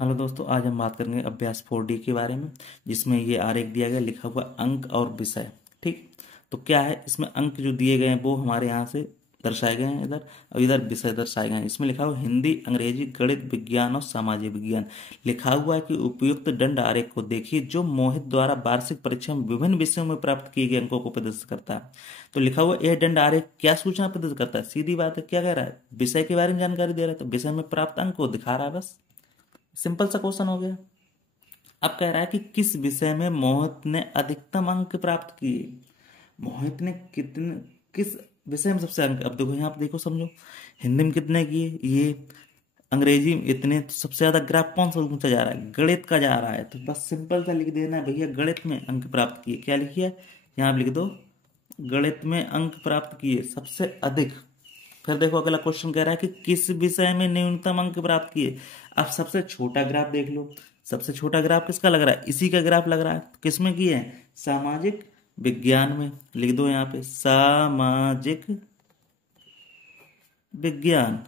Hello दोस्तों, आज हम बात करेंगे अभ्यास 4D के बारे में, जिसमें ये आरेख दिया गया, लिखा हुआ अंक और विषय। ठीक, तो क्या है इसमें अंक जो दिए गए हैं वो हमारे यहाँ से दर्शाए गए हैं इधर, और इधर विषय दर्शाए गए हैं। इसमें लिखा हुआ हिंदी, अंग्रेजी, गणित, विज्ञान और सामाजिक विज्ञान। लिखा हुआ है कि उपयुक्त दंड आरेख को देखिए जो मोहित द्वारा वार्षिक परीक्षा में विभिन्न विषयों में प्राप्त किए गए अंकों को प्रदर्शित करता है। तो लिखा हुआ यह दंड आरेख क्या सूचना प्रदर्शित करता है? सीधी बात है, क्या कह रहा है? विषय के बारे में जानकारी दे रहा है, तो विषय में प्राप्त अंक को दिखा रहा है बस। सिंपल सा क्वेश्चन हो गया। अब कह रहा है कि किस विषय में मोहित ने अधिकतम अंक प्राप्त किए। मोहित ने कितने, किस विषय में सबसे अंक, अब देखो यहाँ पे देखो समझो, हिंदी में कितने किए ये, अंग्रेजी में इतने, तो सबसे ज्यादा ग्राफ कौन सा ऊंचा जा रहा है? गणित का जा रहा है। तो बस सिंपल सा लिख देना है भैया, गणित में अंक प्राप्त किए। क्या लिखिए यहाँ पे लिख दो, गणित में अंक प्राप्त किए सबसे अधिक। फिर देखो अगला क्वेश्चन कह रहा है कि किस विषय में न्यूनतम अंक प्राप्त किए। अब सबसे छोटा ग्राफ देख लो, सबसे छोटा ग्राफ किसका लग रहा है? इसी का ग्राफ लग रहा है। किस में किए हैं? सामाजिक विज्ञान में। लिख दो यहाँ पे सामाजिक विज्ञान।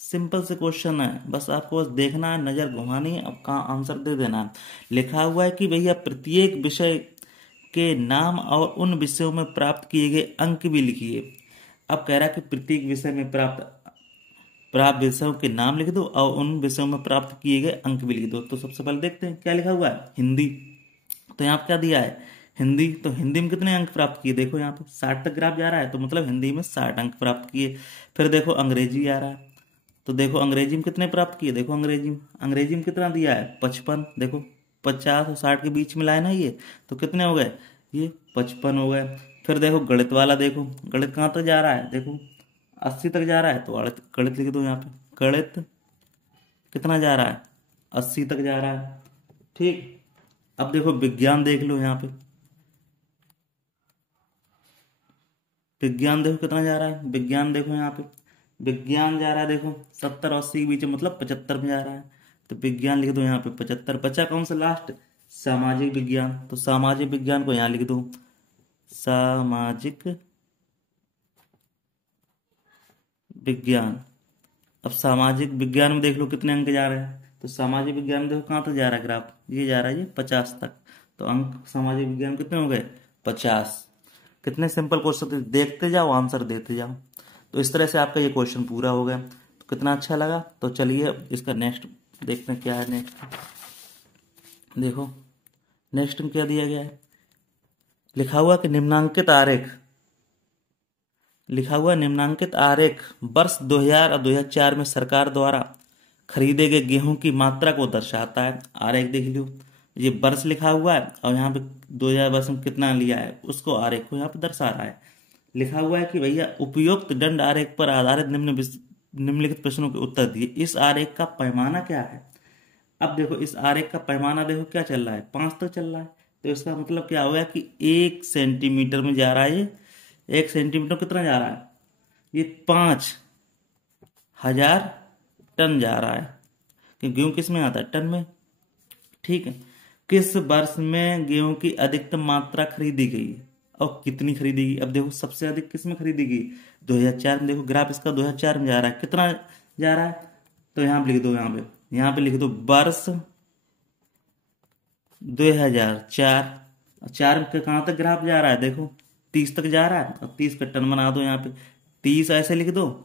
सिंपल से क्वेश्चन है, बस आपको बस देखना है, नजर घुमानी है, अब कहाँ आंसर दे देना है। लिखा हुआ है कि भैया प्रत्येक विषय के नाम और उन विषयों में प्राप्त किए गए अंक भी लिखिए। अब कह रहा है कि प्रत्येक विषय में प्राप्त प्राप्त विषयों के नाम लिख दो और उन विषयों में प्राप्त किए गए अंक भी लिख दो। तो सबसे पहले देखते हैं क्या लिखा हुआ है। हिंदी, तो यहाँ पे क्या दिया है? हिंदी। तो हिंदी में कितने अंक प्राप्त किए? देखो यहाँ पे 60 तक ग्राफ जा रहा है, तो मतलब हिंदी में 60 अंक प्राप्त किए। फिर देखो अंग्रेजी आ रहा है, तो देखो अंग्रेजी में कितने प्राप्त किए। देखो अंग्रेजी में कितना दिया है? 55। देखो 50 और 60 के बीच में लाए ना ये, तो कितने हो गए? ये 55 हो गए। फिर देखो गणित वाला, देखो गणित कहाँ तक जा रहा है? देखो 80 तक जा रहा है, तो गणित लिख दो यहाँ पे। गणित कितना जा रहा है? 80 तक जा रहा है। ठीक, अब देखो विज्ञान देख लो यहाँ पे, विज्ञान देखो कितना जा रहा है। विज्ञान देखो यहाँ पे, विज्ञान जा रहा है देखो 70 और 80 के बीच में, मतलब 75 में जा रहा है। तो विज्ञान लिख दो यहाँ पे 75। बचा कौन सा लास्ट? सामाजिक विज्ञान। तो सामाजिक विज्ञान को यहाँ लिख दो सामाजिक विज्ञान। अब सामाजिक विज्ञान में देख लो कितने अंक जा रहे हैं। तो सामाजिक विज्ञान में देखो कहाँ तक जा रहा है ग्राफ, ये जा रहा है ये 50 तक। तो अंक सामाजिक विज्ञान कितने हो गए? 50। कितने सिंपल क्वेश्चन थे, देखते जाओ आंसर देते जाओ। तो इस तरह से आपका ये क्वेश्चन पूरा हो गया। तो कितना अच्छा लगा। तो चलिए इसका नेक्स्ट देखते हैं क्या है नेक्स्ट। देखो नेक्स्ट में क्या दिया गया है। लिखा हुआ कि निम्नांकित आरेख, लिखा हुआ निम्नांकित आरेख वर्ष 2000 और 2004 में सरकार द्वारा खरीदे गए गेहूं की मात्रा को दर्शाता है। आरेख देख लो, ये वर्ष लिखा हुआ है और यहाँ पे 2000 वर्ष में कितना लिया है उसको आरेख को यहाँ पे दर्शा रहा है। लिखा हुआ है कि भैया उपयुक्त दंड आरेख पर आधारित निम्नलिखित प्रश्नों के उत्तर दिए। इस आरेख का पैमाना क्या है? अब देखो इस आरेख का पैमाना देखो क्या चल रहा है, 5 तक चल रहा है। तो इसका मतलब क्या हो गया कि 1 सेंटीमीटर में जा रहा है ये। 1 सेंटीमीटर कितना जा रहा है? ये 5000 टन जा रहा है। कि गेहूं किस में आता है? टन में। ठीक है, किस वर्ष में गेहूं की अधिकतम मात्रा खरीदी गई और कितनी खरीदी गई? अब देखो सबसे अधिक किस में खरीदी गई? 2004 में। देखो ग्राफ इसका 2004 में जा रहा है, कितना जा रहा है? तो यहाँ पे लिख दो, यहाँ पे लिख दो वर्ष 2004। 4 के कहाँ तक ग्राफ जा रहा है? देखो 30 तक जा रहा है, और 30 का टन बना दो यहाँ पे। 30 ऐसे लिख दो।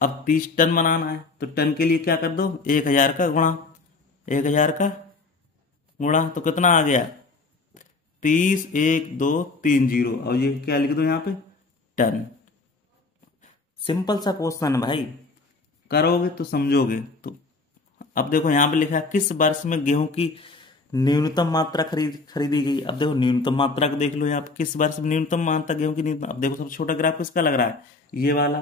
अब 30 टन बनाना है, तो टन के लिए क्या कर दो? 1000 का गुणा, 1000 का गुणा, तो कितना आ गया? 30, 1 2 3 0, और ये क्या लिख दो यहाँ पे? टन। सिंपल सा क्वेश्चन है भाई, करोगे तो समझोगे। तो अब देखो यहाँ पे लिखा है किस वर्ष में गेहूं की न्यूनतम मात्रा खरीदी गई। अब देखो न्यूनतम मात्रा को देख लो यहाँ पे, किस वर्ष में न्यूनतम मात्रा गेहूं की न्यूनतम। अब देखो सबसे छोटा ग्राफ किसका लग रहा है? ये वाला।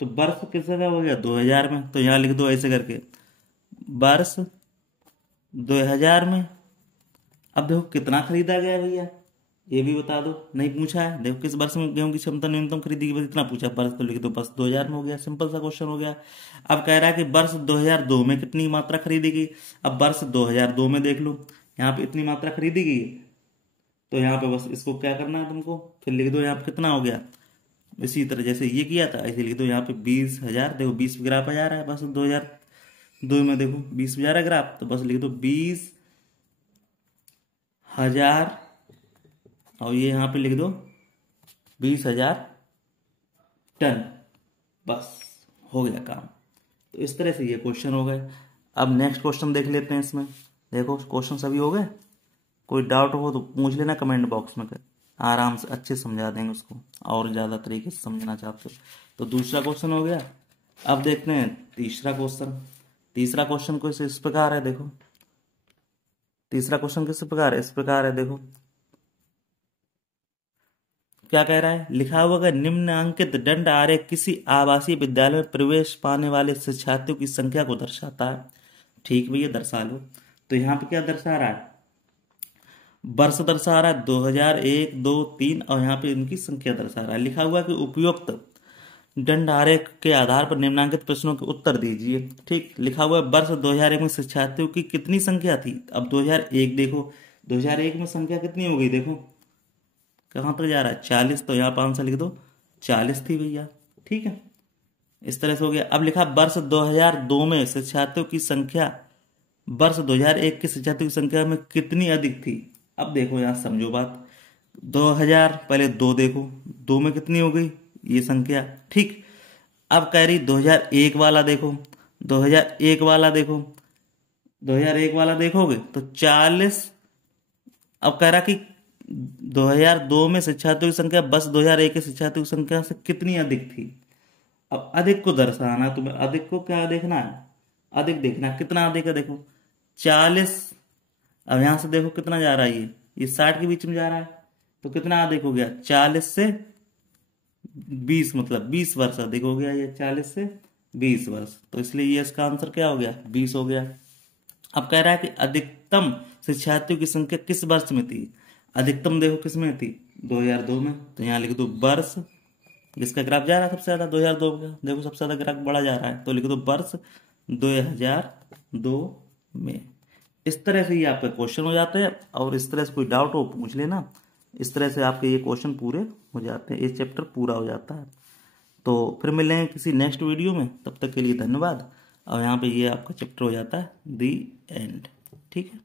तो वर्ष किसका हो गया? 2000 में। तो यहाँ लिख दो ऐसे करके वर्ष 2000 में। अब देखो कितना खरीदा गया भैया, ये भी बता दो। नहीं पूछा है, देखो किस वर्ष में गेहूं की क्षमता न्यूनतम खरीदी गई, इतना पूछा। वर्ष तो लिख दो, बस 2000 में हो गया। सिंपल सा क्वेश्चन हो गया। अब कह रहा है कि वर्ष 2002 में कितनी मात्रा खरीदी गई। अब वर्ष 2002 में देख लो, यहाँ पे इतनी मात्रा खरीदी गई, तो यहाँ पे बस इसको क्या करना है तुमको, फिर लिख दो यहाँ पे कितना हो गया। इसी तरह जैसे ये किया था ऐसे लिख दो यहाँ पे 20,000। देखो 20 ग्राफ आ जा रहा है, बस 2 में देखो 20,000 अगर आप, तो बस लिख दो 20,000 और ये यहाँ पे लिख दो 20,000 टन। बस हो गया काम। तो इस तरह से ये क्वेश्चन हो गए। अब नेक्स्ट क्वेश्चन देख लेते हैं। इसमें देखो क्वेश्चन सभी हो गए, कोई डाउट हो तो पूछ लेना कमेंट बॉक्स में, आराम से अच्छे समझा देंगे उसको, और ज़्यादा तरीके से समझना चाहते हो तो। दूसरा क्वेश्चन हो गया। अब देखते हैं तीसरा क्वेश्चन। तीसरा क्वेश्चन कुछ इस प्रकार है, देखो तीसरा क्वेश्चन किस प्रकार है, इस प्रकार है। देखो क्या कह रहा है, लिखा हुआ है निम्नांकित दंड आरेख किसी आवासीय विद्यालय में प्रवेश पाने वाले शिक्षार्थियों की संख्या को दर्शाता है। ठीक भैया, दर्शा लो। तो यहाँ पे क्या दर्शा रहा है, वर्ष दर्शा रहा है 2001, 2, 3 और यहाँ पे इनकी संख्या दर्शा रहा है। लिखा हुआ है कि उपयुक्त दंड आरेख के आधार पर निम्नांकित प्रश्नों के उत्तर दीजिए। ठीक, लिखा हुआ है वर्ष 2001 में शिक्षार्थियों की कितनी संख्या थी। अब 2001 देखो, 2001 में संख्या कितनी हो गई, देखो कहाँ तक जा रहा है 40, तो यहाँ 500 लिख दो, 40 थी भैया। ठीक है, इस तरह से हो गया। अब लिखा वर्ष 2002 में शिक्षार्थियों की संख्या वर्ष 2001 के शिक्षार्थियों की संख्या में कितनी अधिक थी। अब देखो यहाँ समझो बात, 2000 पहले 2 देखो, 2 में कितनी हो गई ये संख्या। ठीक, अब कह रही 2001 वाला देखो, 2001 वाला देखो, 2001 वाला देखोगे तो 40। अब कह रहा कि 2002 में शिक्षार्थियों की संख्या वर्ष 2001 के शिक्षार्थियों की संख्या से कितनी अधिक थी। अब अधिक को दर्शाना, तुम्हें अधिक को क्या देखना है, अधिक देखना है। कितना अधिक है, देखो 40। अब यहां से देखो कितना जा रहा है, ये 60 के बीच में जा रहा है, तो कितना अधिक हो गया, 40 से 20, मतलब 20 वर्ष अधिक हो गया ये, 40 से 20 वर्ष। तो इसलिए ये इसका आंसर क्या हो गया, 20 हो गया। अब कह रहा है कि अधिकतम शिक्षार्थियों की संख्या किस वर्ष में थी। अधिकतम देखो किस में थी, 2002 में। तो यहाँ लिख दो वर्ष, जिसका ग्राफ जा रहा है सबसे ज्यादा 2002 का, देखो सबसे ज्यादा ग्राफ बढ़ा जा रहा है, तो लिख दो वर्ष 2002 में। इस तरह से ये आपका क्वेश्चन हो जाते हैं, और इस तरह से कोई डाउट हो पूछ लेना। इस तरह से आपके ये क्वेश्चन पूरे हो जाते हैं, ये चैप्टर पूरा हो जाता है। तो फिर मिलेंगे किसी नेक्स्ट वीडियो में, तब तक के लिए धन्यवाद। और यहाँ पे ये आपका चैप्टर हो जाता है दी एंड। ठीक है।